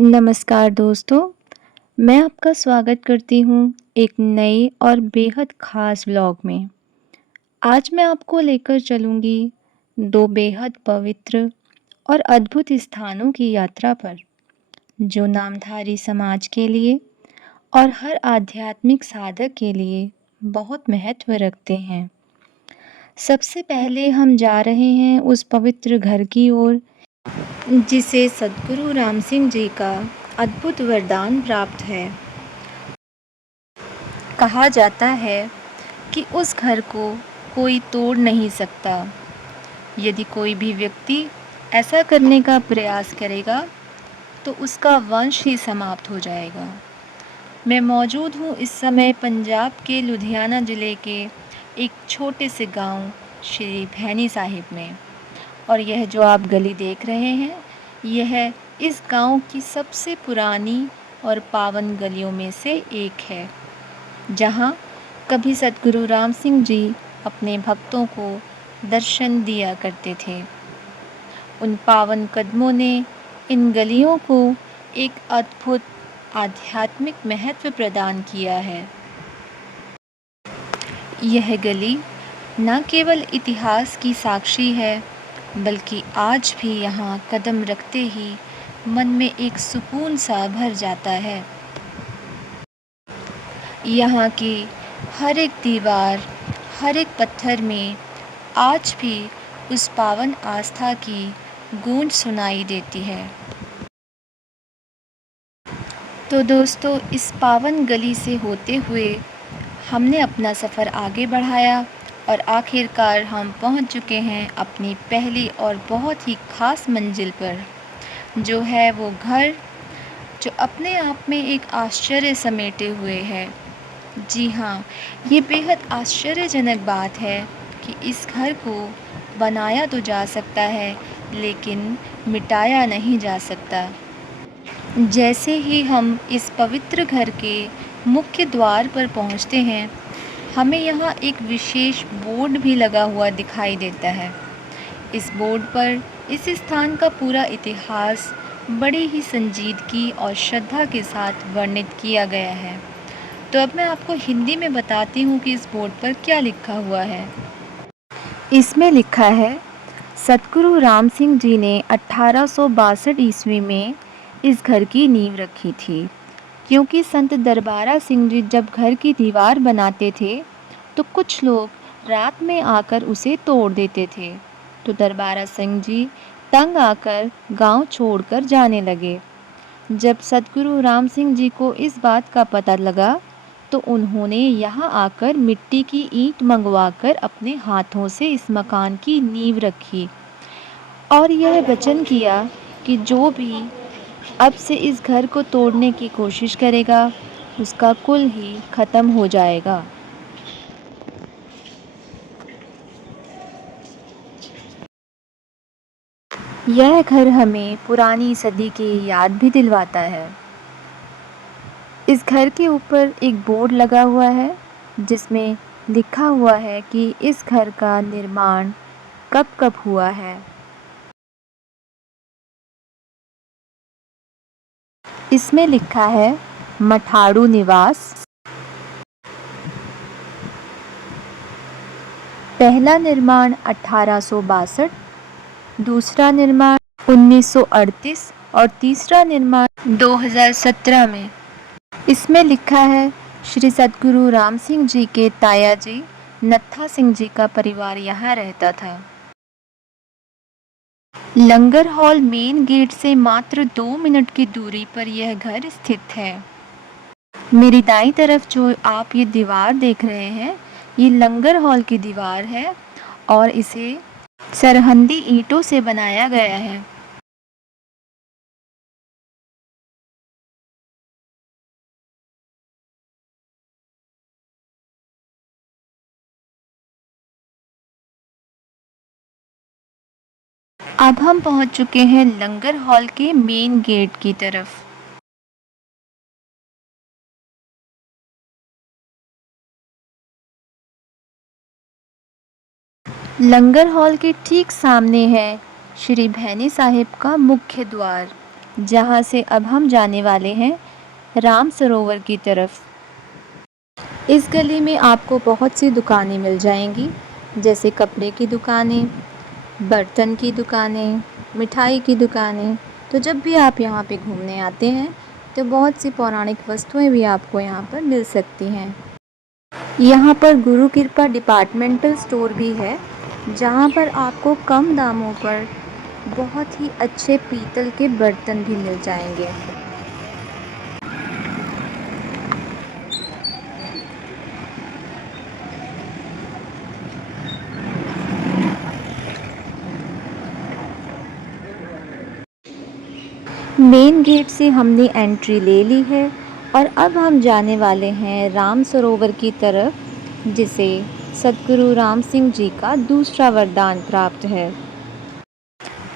नमस्कार दोस्तों, मैं आपका स्वागत करती हूँ एक नए और बेहद ख़ास व्लॉग में। आज मैं आपको लेकर चलूँगी दो बेहद पवित्र और अद्भुत स्थानों की यात्रा पर, जो नामधारी समाज के लिए और हर आध्यात्मिक साधक के लिए बहुत महत्व रखते हैं। सबसे पहले हम जा रहे हैं उस पवित्र घर की ओर जिसे सद्गुरु राम सिंह जी का अद्भुत वरदान प्राप्त है। कहा जाता है कि उस घर को कोई तोड़ नहीं सकता। यदि कोई भी व्यक्ति ऐसा करने का प्रयास करेगा तो उसका वंश ही समाप्त हो जाएगा। मैं मौजूद हूँ इस समय पंजाब के लुधियाना ज़िले के एक छोटे से गांव श्री भैनी साहिब में, और यह जो आप गली देख रहे हैं, यह इस गांव की सबसे पुरानी और पावन गलियों में से एक है, जहां कभी सद्गुरु राम सिंह जी अपने भक्तों को दर्शन दिया करते थे। उन पावन कदमों ने इन गलियों को एक अद्भुत आध्यात्मिक महत्व प्रदान किया है। यह गली न केवल इतिहास की साक्षी है, बल्कि आज भी यहाँ कदम रखते ही मन में एक सुकून सा भर जाता है। यहाँ की हर एक दीवार, हर एक पत्थर में आज भी उस पावन आस्था की गूंज सुनाई देती है। तो दोस्तों, इस पावन गली से होते हुए हमने अपना सफ़र आगे बढ़ाया और आखिरकार हम पहुंच चुके हैं अपनी पहली और बहुत ही ख़ास मंजिल पर, जो है वो घर जो अपने आप में एक आश्चर्य समेटे हुए है। जी हाँ, ये बेहद आश्चर्यजनक बात है कि इस घर को बनाया तो जा सकता है, लेकिन मिटाया नहीं जा सकता। जैसे ही हम इस पवित्र घर के मुख्य द्वार पर पहुंचते हैं, हमें यहाँ एक विशेष बोर्ड भी लगा हुआ दिखाई देता है। इस बोर्ड पर इस स्थान का पूरा इतिहास बड़ी ही संजीदगी और श्रद्धा के साथ वर्णित किया गया है। तो अब मैं आपको हिंदी में बताती हूँ कि इस बोर्ड पर क्या लिखा हुआ है। इसमें लिखा है, सतगुरु राम सिंह जी ने 1862 ईस्वी में इस घर की नींव रखी थी। क्योंकि संत दरबारा सिंह जी जब घर की दीवार बनाते थे तो कुछ लोग रात में आकर उसे तोड़ देते थे। तो दरबारा सिंह जी तंग आकर गांव छोड़कर जाने लगे। जब सतगुरु राम सिंह जी को इस बात का पता लगा तो उन्होंने यहाँ आकर मिट्टी की ईंट मंगवाकर अपने हाथों से इस मकान की नींव रखी और यह वचन किया कि जो भी अब से इस घर को तोड़ने की कोशिश करेगा, उसका कुल ही ख़त्म हो जाएगा। यह घर हमें पुरानी सदी की याद भी दिलवाता है। इस घर के ऊपर एक बोर्ड लगा हुआ है जिसमें लिखा हुआ है कि इस घर का निर्माण कब कब हुआ है। इसमें लिखा है मठाड़ू निवास। पहला निर्माण 1862, दूसरा निर्माण 1938 और तीसरा निर्माण 2017 में। इसमें लिखा है श्री सद्गुरु राम सिंह जी के ताया जी नत्था सिंह जी का परिवार यहाँ रहता था। लंगर हॉल मेन गेट से मात्र 2 मिनट की दूरी पर यह घर स्थित है। मेरी दाईं तरफ जो आप ये दीवार देख रहे हैं, ये लंगर हॉल की दीवार है और इसे सरहंदी ईंटों से बनाया गया है। अब हम पहुंच चुके हैं लंगर हॉल के मेन गेट की तरफ। लंगर हॉल के ठीक सामने है श्री भैनी साहिब का मुख्य द्वार। जहाँ से अब हम जाने वाले हैं राम सरोवर की तरफ। इस गली में आपको बहुत सी दुकानें मिल जाएंगी, जैसे कपड़े की दुकानें, बर्तन की दुकानें, मिठाई की दुकानें। तो जब भी आप यहाँ पे घूमने आते हैं तो बहुत सी पौराणिक वस्तुएं भी आपको यहाँ पर मिल सकती हैं। यहाँ पर गुरु कृपा डिपार्टमेंटल स्टोर भी है, जहाँ पर आपको कम दामों पर बहुत ही अच्छे पीतल के बर्तन भी मिल जाएंगे। मेन गेट से हमने एंट्री ले ली है और अब हम जाने वाले हैं राम सरोवर की तरफ, जिसे सद्गुरु राम सिंह जी का दूसरा वरदान प्राप्त है।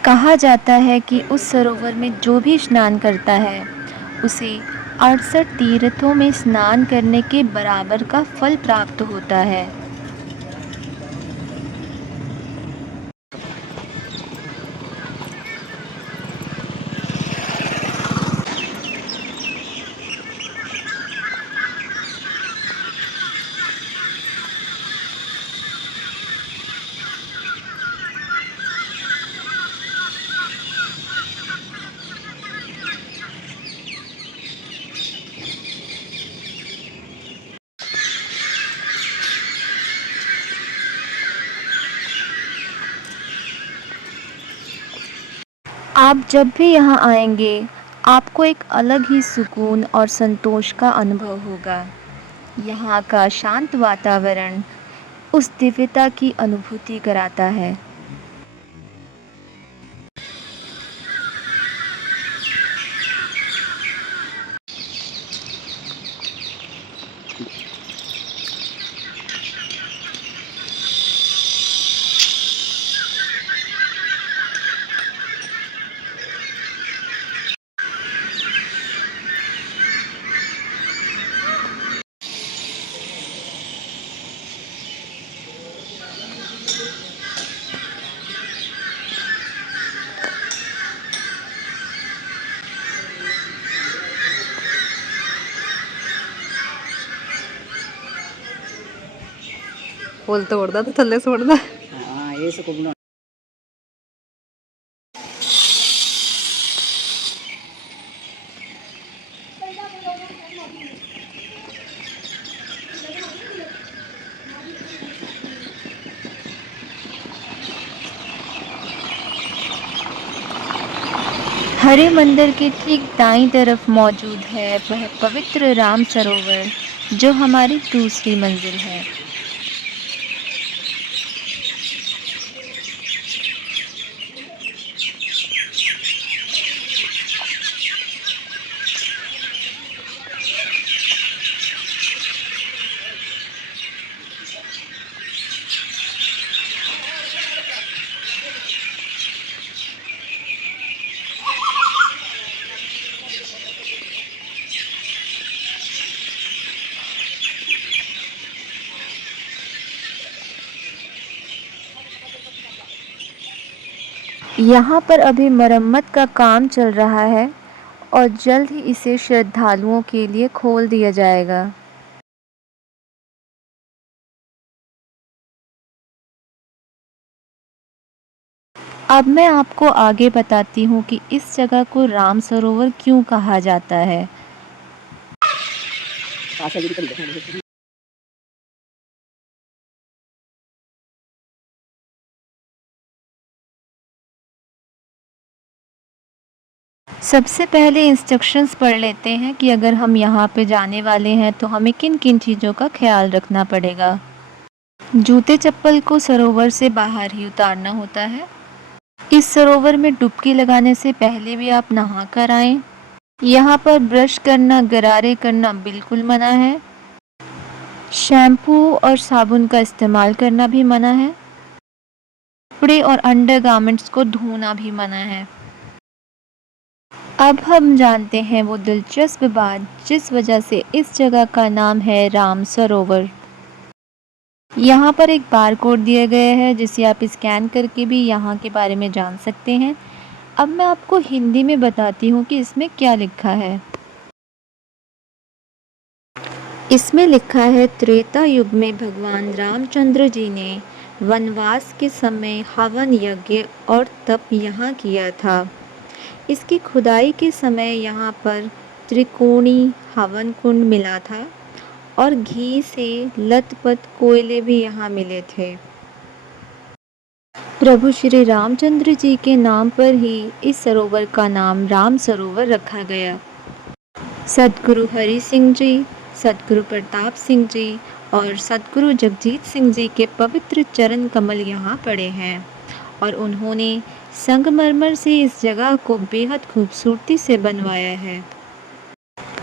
कहा जाता है कि उस सरोवर में जो भी स्नान करता है उसे 68 तीर्थों में स्नान करने के बराबर का फल प्राप्त होता है। आप जब भी यहाँ आएंगे आपको एक अलग ही सुकून और संतोष का अनुभव होगा। यहाँ का शांत वातावरण उस दिव्यता की अनुभूति कराता है। फूल तोड़दा तो थल्ले सुट्टदा। हाँ ये सुको बना। हरे मंदिर के ठीक दाईं तरफ मौजूद है वह पवित्र राम सरोवर, जो हमारी दूसरी मंजिल है। यहाँ पर अभी मरम्मत का काम चल रहा है और जल्द ही इसे श्रद्धालुओं के लिए खोल दिया जाएगा। अब मैं आपको आगे बताती हूँ कि इस जगह को राम सरोवर क्यों कहा जाता है। सबसे पहले इंस्ट्रक्शंस पढ़ लेते हैं कि अगर हम यहाँ पे जाने वाले हैं तो हमें किन किन चीज़ों का ख्याल रखना पड़ेगा। जूते चप्पल को सरोवर से बाहर ही उतारना होता है। इस सरोवर में डुबकी लगाने से पहले भी आप नहा कर आएं। यहाँ पर ब्रश करना, गरारे करना बिल्कुल मना है। शैम्पू और साबुन का इस्तेमाल करना भी मना है। कपड़े और अंडरगारमेंट्स को धोना भी मना है। अब हम जानते हैं वो दिलचस्प बात जिस वजह से इस जगह का नाम है राम सरोवर। यहाँ पर एक बार कोड दिया गया है जिसे आप स्कैन करके भी यहाँ के बारे में जान सकते हैं। अब मैं आपको हिंदी में बताती हूँ कि इसमें क्या लिखा है। इसमें लिखा है, त्रेता युग में भगवान रामचंद्र जी ने वनवास के समय हवन यज्ञ और तप यहाँ किया था। इसकी खुदाई के समय यहाँ पर त्रिकोणी हवन कुंड मिला था और घी से लथपथ कोयले भी यहाँ मिले थे। प्रभु श्री रामचंद्र जी के नाम पर ही इस सरोवर का नाम राम सरोवर रखा गया। सतगुरु हरि सिंह जी, सतगुरु प्रताप सिंह जी और सतगुरु जगजीत सिंह जी के पवित्र चरण कमल यहाँ पड़े हैं और उन्होंने संगमरमर से इस जगह को बेहद खूबसूरती से बनवाया है।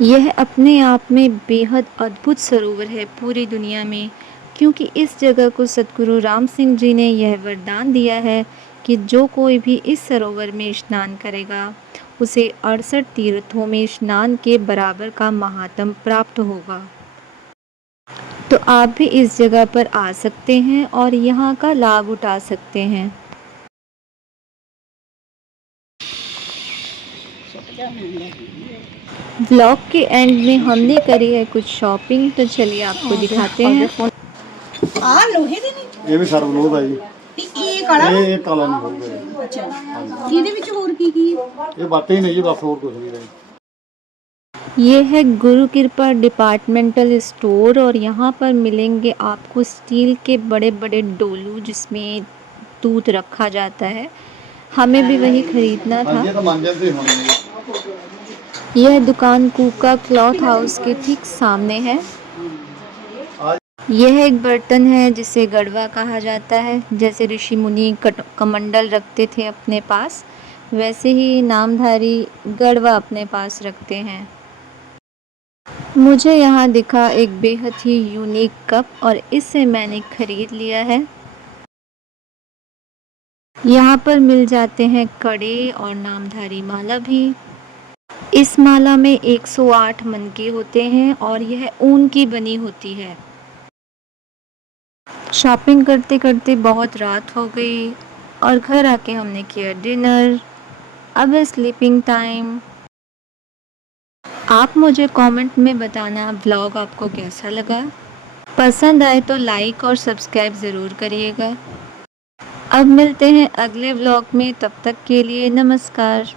यह अपने आप में बेहद अद्भुत सरोवर है पूरी दुनिया में, क्योंकि इस जगह को सतगुरु राम सिंह जी ने यह वरदान दिया है कि जो कोई भी इस सरोवर में स्नान करेगा उसे 68 तीर्थों में स्नान के बराबर का महात्म प्राप्त होगा। तो आप भी इस जगह पर आ सकते हैं और यहाँ का लाभ उठा सकते हैं। व्लॉग के एंड में हमने करी है कुछ शॉपिंग, तो चलिए आपको दिखाते हैं। ਆ ਲੋਹੇ ਦੇ ਨੇ ਇਹ ਵੀ ਸਰਵਲੋਧ ਆ ਜੀ ਤੇ ਇਹ ਕਾਲਾ ਇਹ ਕਾਲਾ ਨਹੀਂ ਹੋਊਗਾ ਅੱਛਾ ਇਹਦੇ ਵਿੱਚ ਹੋਰ ਕੀ ਕੀ ਹੈ ਇਹ ਬਾਤੇ ਹੀ ਨਹੀਂ ਜੀ ਬਸ ਹੋਰ ਕੁਝ ਨਹੀਂ ਹੈ। ये है गुरु कृपा डिपार्टमेंटल स्टोर और यहाँ पर मिलेंगे आपको स्टील के बड़े बड़े डोलू जिसमें दूध रखा जाता है। हमें भी वही खरीदना था। ਇਹ ਤਾਂ ਮੰਨ ਜਾਂਦੇ ਹੋਣਗੇ। यह दुकान कूका क्लॉथ हाउस के ठीक सामने है। यह एक बर्तन है जिसे गड़वा कहा जाता है। जैसे ऋषि मुनि कमंडल रखते थे अपने पास, वैसे ही नामधारी गड़वा अपने पास रखते हैं। मुझे यहाँ दिखा एक बेहद ही यूनिक कप और इसे मैंने खरीद लिया है। यहाँ पर मिल जाते हैं कड़े और नामधारी माला भी। इस माला में 108 मनके होते हैं और यह ऊन की बनी होती है। शॉपिंग करते करते बहुत रात हो गई और घर आके हमने किया डिनर। अब है स्लीपिंग टाइम। आप मुझे कमेंट में बताना व्लॉग आपको कैसा लगा। पसंद आए तो लाइक और सब्सक्राइब ज़रूर करिएगा। अब मिलते हैं अगले व्लॉग में, तब तक के लिए नमस्कार।